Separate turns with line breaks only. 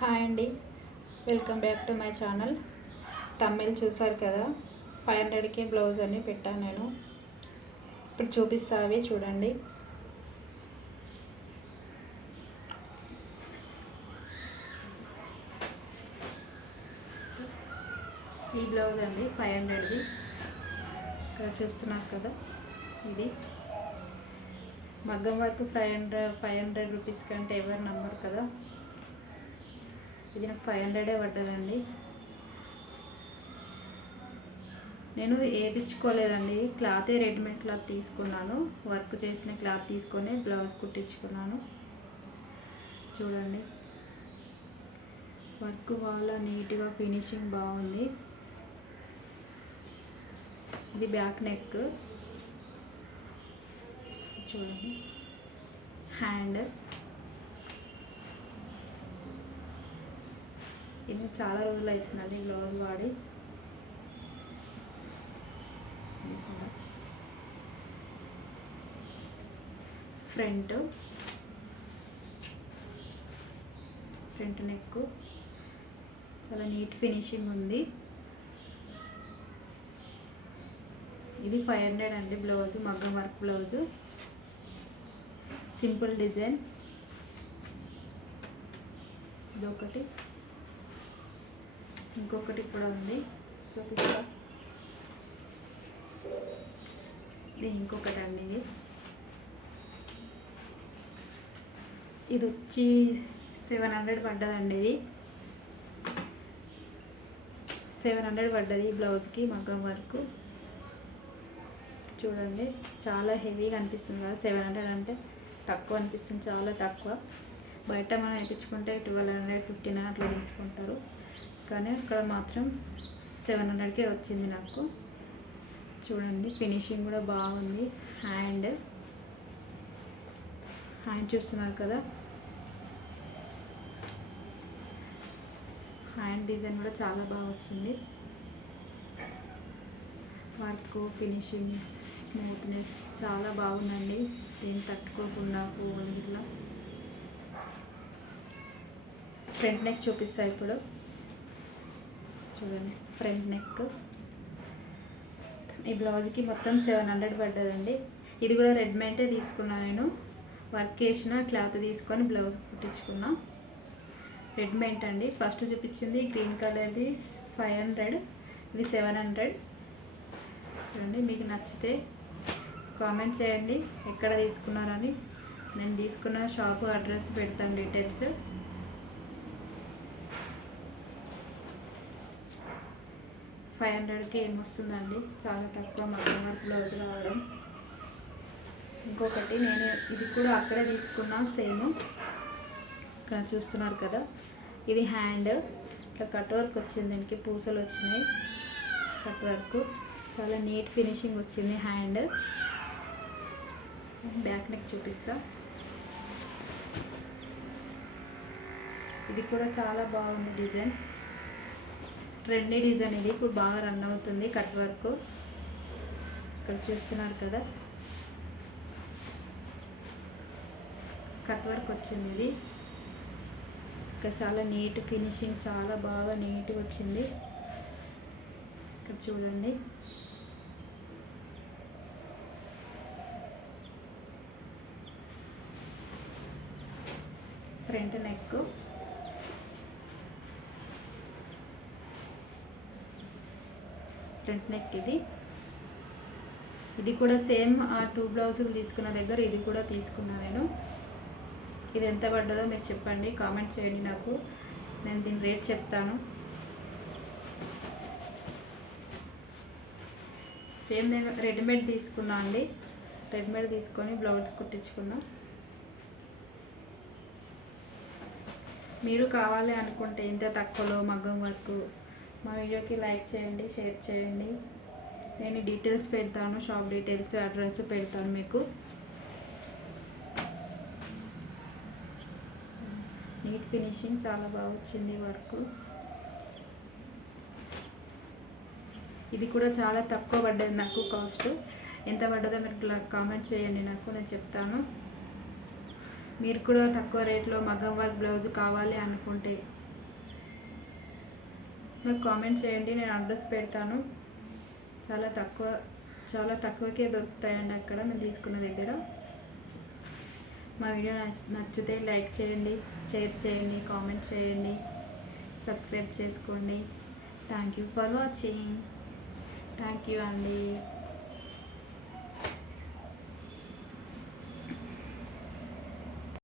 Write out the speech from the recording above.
Hi అండి. Welcome back to my channel Tamil చూసారు కదా? ఫైవ్ హండ్రెడ్కి బ్లౌజ్ అని పెట్టాను నేను. ఇప్పుడు చూపిస్తా అవి చూడండి. ఈ బ్లౌజ్ అండి ఫైవ్ హండ్రెడ్ది ఇక్కడ చూస్తున్నారు కదా? ఇది. మగ్గం work five hundred five hundred rupees కంటే ఎవరు నంబర్ కదా? ఇది నాకు ఫైవ్ హండ్రెడే పడ్డదండి. నేను వేయించుకోలేదండి క్లాతే రెడీమేడ్ క్లాత్ తీసుకున్నాను. వర్క్ చేసిన క్లాత్ తీసుకొని బ్లౌజ్ కుట్టించుకున్నాను చూడండి. వర్క్ చాలా నీట్గా ఫినిషింగ్ బాగుంది. ఇది బ్యాక్ నెక్. చూడండి. హ్యాండ్. ఇది చాలా రోజులు అవుతుందండి గ్లౌజ్ వాడి. ఫ్రంట్. Front neck. చాలా నీట్ ఫినిషింగ్ ఉంది. ఇది ఫైవ్ హండ్రెడ్ అండి బ్లౌజ్ మగ్గం వర్క్ బ్లౌజు. Simple design. ఇదొకటి. ఇంకొకటి కూడా ఉంది. చూపిస్తా. ఇది ఇంకొకటి అండి ఇది. ఇది వచ్చి సెవెన్ హండ్రెడ్ పడ్డదండి ఇది. సెవెన్ హండ్రెడ్ పడ్డది ఈ బ్లౌజ్కి మగ్గం వర్క్. చూడండి చాలా హెవీగా అనిపిస్తుంది కదా సెవెన్ హండ్రెడ్ అంటే తక్కువ అనిపిస్తుంది చాలా తక్కువ. బయట మనం వేయించుకుంటే ట్వెల్వ్ హండ్రెడ్ ఫిఫ్టీన్ అట్లా తీసుకుంటారు. కానీ ఇక్కడ మాత్రం సెవెన్ హండ్రెడ్కే వచ్చింది నాకు. చూడండి ఫినిషింగ్ కూడా బాగుంది. హ్యాండ్ హ్యాండ్ చూస్తున్నారు కదా. హ్యాండ్ డిజైన్ కూడా చాలా బాగా వచ్చింది. వర్క్ ఫినిషింగ్ స్మూత్నెస్ చాలా బాగుందండి. దీన్ని తట్టుకోకుండా పువ్వులు ఇట్లా. ఫ్రంట్ నెక్ చూపిస్తా ఇప్పుడు. చూడండి ఫ్రంట్ నెక్. ఈ బ్లౌజ్కి మొత్తం సెవెన్ హండ్రెడ్ పడ్డదండి. ఇది కూడా రెడీమేడే తీసుకున్నా నేను. వర్క్ చేసిన క్లాత్ తీసుకొని బ్లౌజ్ కుట్టించుకున్నా. రెడీమేడ్ అండి. ఫస్ట్ చూపించింది గ్రీన్ కలర్ది ఫైవ్ హండ్రెడ్ ఇది సెవెన్ హండ్రెడ్. చూడండి మీకు నచ్చితే కామెంట్ చేయండి ఎక్కడ తీసుకున్నారని. నేను తీసుకున్న షాపు అడ్రస్ పెడతాను డీటెయిల్స్. ఫైవ్ హండ్రెడ్కి ఏమొస్తుందండి? చాలా తక్కువ మగ్గం వర్క్ బ్లౌజ్ రావడం. ఇంకొకటి నేను ఇది కూడా అక్కడే తీసుకున్నా సేమ్. ఇక్కడ చూస్తున్నారు కదా? ఇది హ్యాండ్. ఇట్లా కట్ వర్క్ వచ్చింది దీనికి పూసలు వచ్చినాయి. Cut work. చాలా నీట్ ఫినిషింగ్ వచ్చింది హ్యాండ్. బ్యాక్ నెక్ చూపిస్తా. ఇది కూడా చాలా బాగుంది డిజైన్. ట్రెండీ డిజైన్ ఇది. ఇప్పుడు బాగా రన్ అవుతుంది కట్ వర్క్. ఇక్కడ చూస్తున్నారు కదా. కట్ వర్క్ వచ్చింది ఇది. ఇక్కడ చాలా నీట్ ఫినిషింగ్ చాలా బాగా నీట్గా వచ్చింది. ఇక్కడ చూడండి. Front neck. ఫ్రంట్ నెక్ ఇది. ఇది కూడా సేమ్ ఆ టూ బ్లౌజులు తీసుకున్న దగ్గర ఇది కూడా తీసుకున్నా నేను. ఇది ఎంత పడ్డదో మీరు చెప్పండి కామెంట్ చేయండి నాకు. నేను దీని రేట్ చెప్తాను. సేమ్ నేను రెడీమేడ్ తీసుకున్నా అండి. రెడీమేడ్ తీసుకొని బ్లౌజ్ కుట్టించుకున్నా. మీరు కావాలి అనుకుంటే ఇంత తక్కువలో మగ్గం వర్క్ మా వీడియోకి లైక్ చేయండి షేర్ చేయండి. నేను డీటెయిల్స్ పెడతాను షాప్ డీటెయిల్స్ అడ్రస్ పెడతాను మీకు. నీట్ ఫినిషింగ్ చాలా బాగా వచ్చింది వర్క్. ఇది కూడా చాలా తక్కువ పడ్డది నాకు కాస్ట్. ఎంత పడ్డదో మీరు కామెంట్ చేయండి నాకు నేను చెప్తాను. మీరు కూడా తక్కువ రేట్లో మగ్గం వర్క్ బ్లౌజ్ కావాలి అనుకుంటే నాకు కామెంట్ చేయండి నేను అడ్రస్ పెడతాను. చాలా తక్కువ చాలా తక్కువకే దొరుకుతాయండి అక్కడ మేము తీసుకున్న దగ్గర. మా వీడియో నచ్చితే లైక్ చేయండి షేర్ చేయండి కామెంట్ చేయండి సబ్స్క్రైబ్ చేసుకోండి. Thank you for watching thank you అండి